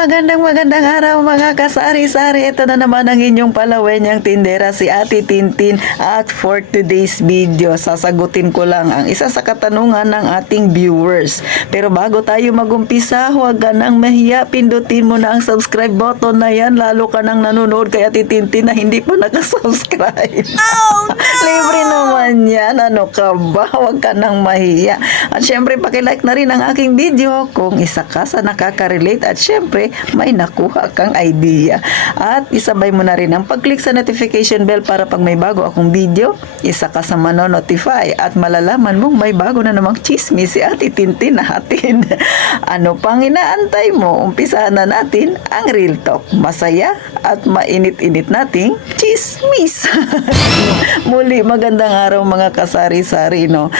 magandang araw mga kasari-sari. Ito na naman ang inyong palawenyang tindera si Ate Tintin. At for today's video, sasagutin ko lang ang isa sa katanungan ng ating viewers. Pero bago tayo magumpisa, huwag ka nang mahiya. Pindutin mo na ang subscribe button na yan. Lalo ka nang nanonood kay Ate Tintin na hindi pa nakasubscribe. Oh, no! Libre naman yan. Ano ka ba? Huwag ka nang mahiya. At syempre, pakilike na rin ang aking video kung isa ka sa nakaka-relate at syempre, may nakuha kang idea. At isabay mo na rin ang pag-click sa notification bell para pag may bago akong video, isa ka sa manonotify at malalaman mong may bago na namang chismis si Ate Tintin na hatid. Ano pang inaantay mo? Umpisahan na natin ang Real Talk. Masaya at mainit-init nating chismis. Muli, magandang araw mga kasari-sari, no?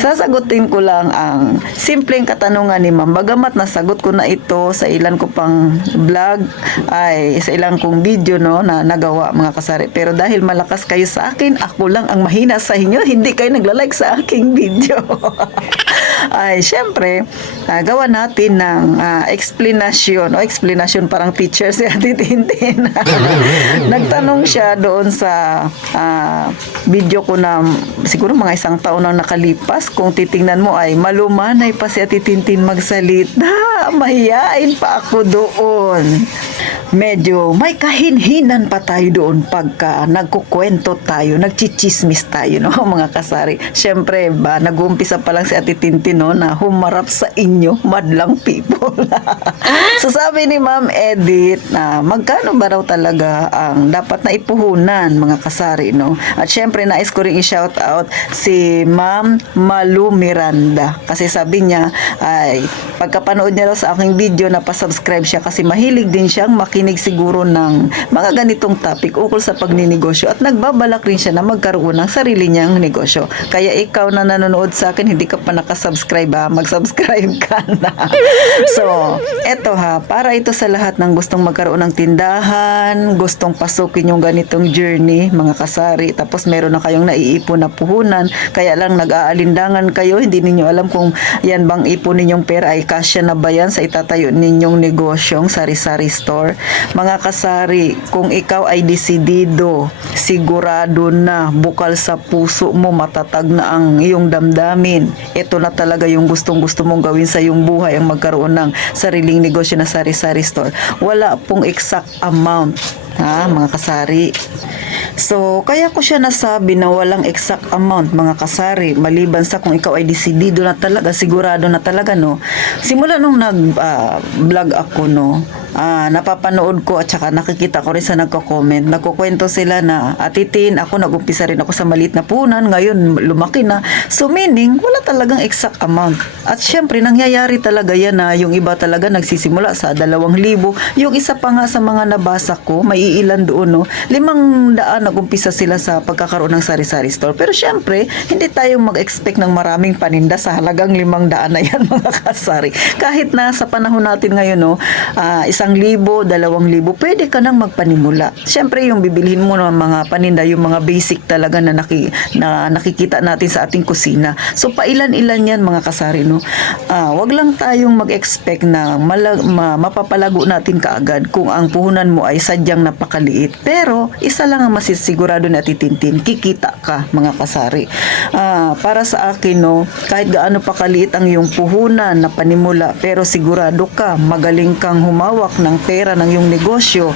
Sasagutin ko lang ang simpleng katanungan ni Ma'am. Bagamat nasagot ko na ito sa ilan ko pang vlog, ay sa ilang kong video, no, na nagawa mga kasari. Pero dahil malakas kayo sa akin, ako lang ang mahina sa inyo, hindi kayo nagla-like sa aking video. Ay, syempre, gawa natin ng explanation, o explanation parang teacher si Ate Tintin. Nagtanong siya doon sa video ko na siguro mga isang taon nang nakalipas. Kung titingnan mo ay malumanay pa si Ate Tintin magsalita. Mahiyain pa ako doon. Medyo may kahinhinan pa tayo doon pagka nagkukwento tayo, nagchichismis tayo, no, mga kasari. Syempre ba, nag-uumpisa pa lang si Ate Tintin, no, na humarap sa inyo, madlang people. So sabi ni Ma'am Edith na magkano ba raw talaga ang dapat na ipuhunan, mga kasari, no? At syempre nais ko rin i-shout out si Ma'am Malu Miranda kasi sabi niya ay pagkapanood niya raw sa aking video na pa-subscribe siya kasi mahilig din siyang makinig siguro ng mga ganitong topic ukol sa pagninegosyo at nagbabalak rin siya na magkaroon ng sarili niyang negosyo. Kaya ikaw na nanonood sa akin, hindi ka pa nakasubscribe, mag-subscribe ka na. So, eto para ito sa lahat ng gustong magkaroon ng tindahan, gustong pasukin yung ganitong journey, mga kasari, tapos meron na kayong naiipon na puhunan, kaya lang nag-aalindangan kayo, hindi ninyo alam kung yan bang ipon ninyong pera ay kasya na ba yan sa itatayo ninyong negosyong sari-sari store. Mga kasari, kung ikaw ay desidido, sigurado na, bukal sa puso mo, matatag na ang iyong damdamin, ito na talaga yung gustong-gusto mong gawin sa iyong buhay, ang magkaroon ng sariling negosyo na sari-sari store. Wala pong exact amount, mga kasari. So, kaya ko siya nasabi na walang exact amount, mga kasari, maliban sa kung ikaw ay desidido na talaga, sigurado na talaga, no. Simula nung nag-vlog ako, no, napapanood ko at saka nakikita ko rin sa nagko-comment, nagkukwento sila na Ate Tin, ako nag-umpisa rin ako sa maliit na punan, ngayon lumaki na. So meaning, wala talagang exact amount. At syempre, nangyayari talaga yan na yung iba talaga nagsisimula sa 2,000. Yung isa pa nga sa mga nabasa ko, may iilan doon, no, 500 nag-umpisa sila sa pagkakaroon ng sari-sari store. Pero syempre, hindi tayo mag-expect ng maraming paninda sa halagang 500 na yan, mga kasari. Kahit na sa panahon natin ngayon, no, 1,000, 2,000, pwede ka nang magpanimula. Siyempre, yung bibilhin mo ng mga paninda, yung mga basic talaga na nakikita natin sa ating kusina. So, pailan-ilan yan, mga kasari, no? Wag lang tayong mag-expect na mapapalago natin kaagad kung ang puhunan mo ay sadyang napakaliit. Pero, isa lang ang masisigurado na Tintin, kikita ka, mga kasari. Para sa akin, no, kahit gaano pa kaliit ang iyong puhunan na panimula, pero sigurado ka, magaling kang humawak ng pera ng iyong negosyo,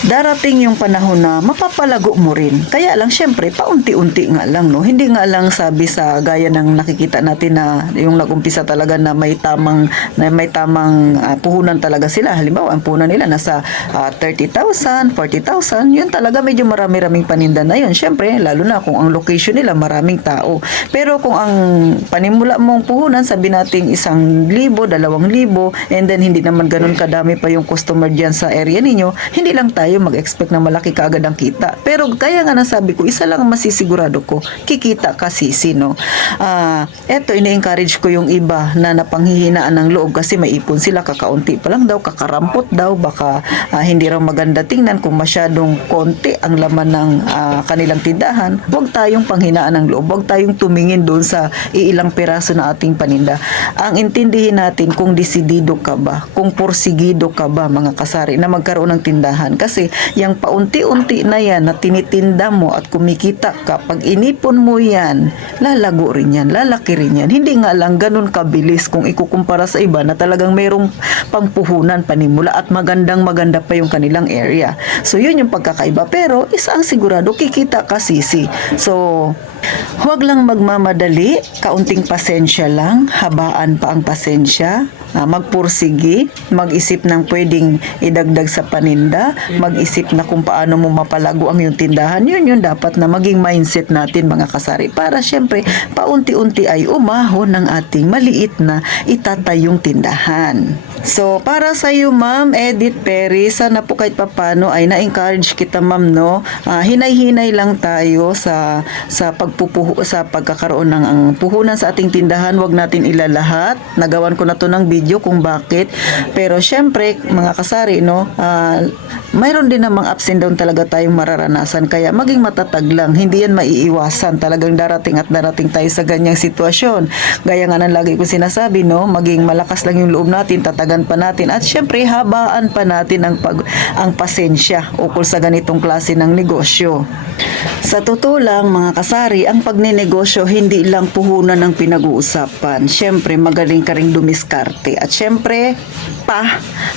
darating yung panahon na mapapalago mo rin. Kaya lang, syempre, paunti-unti nga lang, no? Hindi nga lang sabi sa gaya ng nakikita natin na yung nag-umpisa talaga na may tamang puhunan talaga sila. Halimbawa, ang puhunan nila nasa 30,000, 40,000, yun talaga medyo marami-raming paninda na yun. Syempre, lalo na kung ang location nila maraming tao. Pero kung ang panimula mong puhunan, sabi natin 1,000, 2,000, and then hindi naman ganun kadami pa yung customer dyan sa area ninyo, hindi lang tayo tayo mag-expect na malaki kaagad ang kita. Pero kaya nga nasabi ko, isa lang ang masisigurado ko, kikita ka sisi, no? Eto, ini-encourage ko yung iba na napanghihinaan ng loob kasi may ipon sila, kakaunti pa lang daw, kakarampot daw, baka hindi raw maganda tingnan kung masyadong konti ang laman ng kanilang tindahan. Huwag tayong panghinaan ng loob, huwag tayong tumingin doon sa iilang piraso na ating paninda. Ang intindihin natin kung desidido ka ba, kung porsigido ka ba mga kasari na magkaroon ng tindahan. Kasi yung paunti-unti na yan na tinitinda mo at kumikita ka, pag inipon mo yan, lalago rin yan, lalaki rin yan. Hindi nga lang ganun kabilis kung ikukumpara sa iba na talagang mayroong pangpuhunan, panimula at magandang-maganda pa yung kanilang area. So yun yung pagkakaiba. Pero isa ang sigurado, kikita ka sisi. So huwag lang magmamadali, kaunting pasensya lang, habaan pa ang pasensya, magpursigi, mag-isip ng pwedeng idagdag sa paninda, mag-isip na kung paano mo mapalago ang iyong tindahan. Yun yung dapat na maging mindset natin mga kasari para syempre paunti-unti ay umahon ng ating maliit na itatayong tindahan. So, para sa iyo, Ma'am Edith Perry, sana po kahit papano ay na-encourage kita, Ma'am, no? Hinay-hinay lang tayo sa pagkakaroon ng puhunan sa ating tindahan. Huwag natin ilalahat. Nagawan ko na to ng video kung bakit. Pero syempre, mga kasari, no? Mayroon din namang ups and down talaga tayong mararanasan. Kaya maging matatag lang. Hindi yan maiiwasan. Talagang darating at darating tayo sa ganyang sitwasyon. Gaya nga ng lagi ko sinasabi, no? Maging malakas lang yung loob natin, tatagan pa natin. At syempre, habaan pa natin ang pasensya ukol sa ganitong klase ng negosyo. Sa totoo lang, mga kasari, ang pagninegosyo hindi lang puhunan ng pinag-uusapan. Syempre, magaling ka ring dumiskarte. At syempre,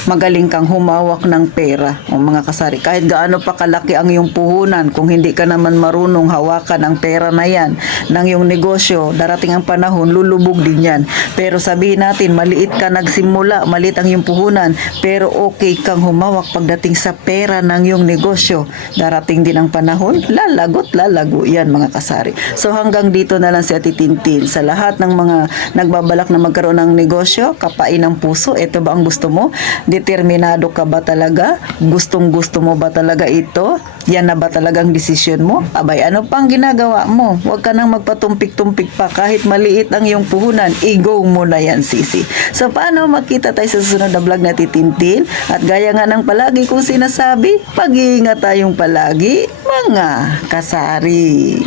magaling kang humawak ng pera. O mga kasari, kahit gaano pa kalaki ang iyong puhunan, kung hindi ka naman marunong hawakan ang pera na yan ng iyong negosyo, darating ang panahon, lulubog din yan. Pero sabihin natin, maliit ka nagsimula, maliit ang iyong puhunan, pero okay kang humawak pagdating sa pera ng iyong negosyo. Darating din ang panahon, lalago yan mga kasari. So hanggang dito na lang si Ate Tintin. Sa lahat ng mga nagbabalak na magkaroon ng negosyo, kapain ng puso, ito ba ang gusto mo? Determinado ka ba talaga? Gustong-gusto mo ba talaga ito? Yan na ba talagang desisyon mo? Abay, ano pang ginagawa mo? Huwag ka nang magpatumpik-tumpik pa. Kahit maliit ang iyong puhunan, i-go mo na yan, sisi. So, paano makita tayo sa susunod na vlog na Titintin? At gaya nga ng palagi kong sinasabi, pag-iingat tayong palagi, mga kasari.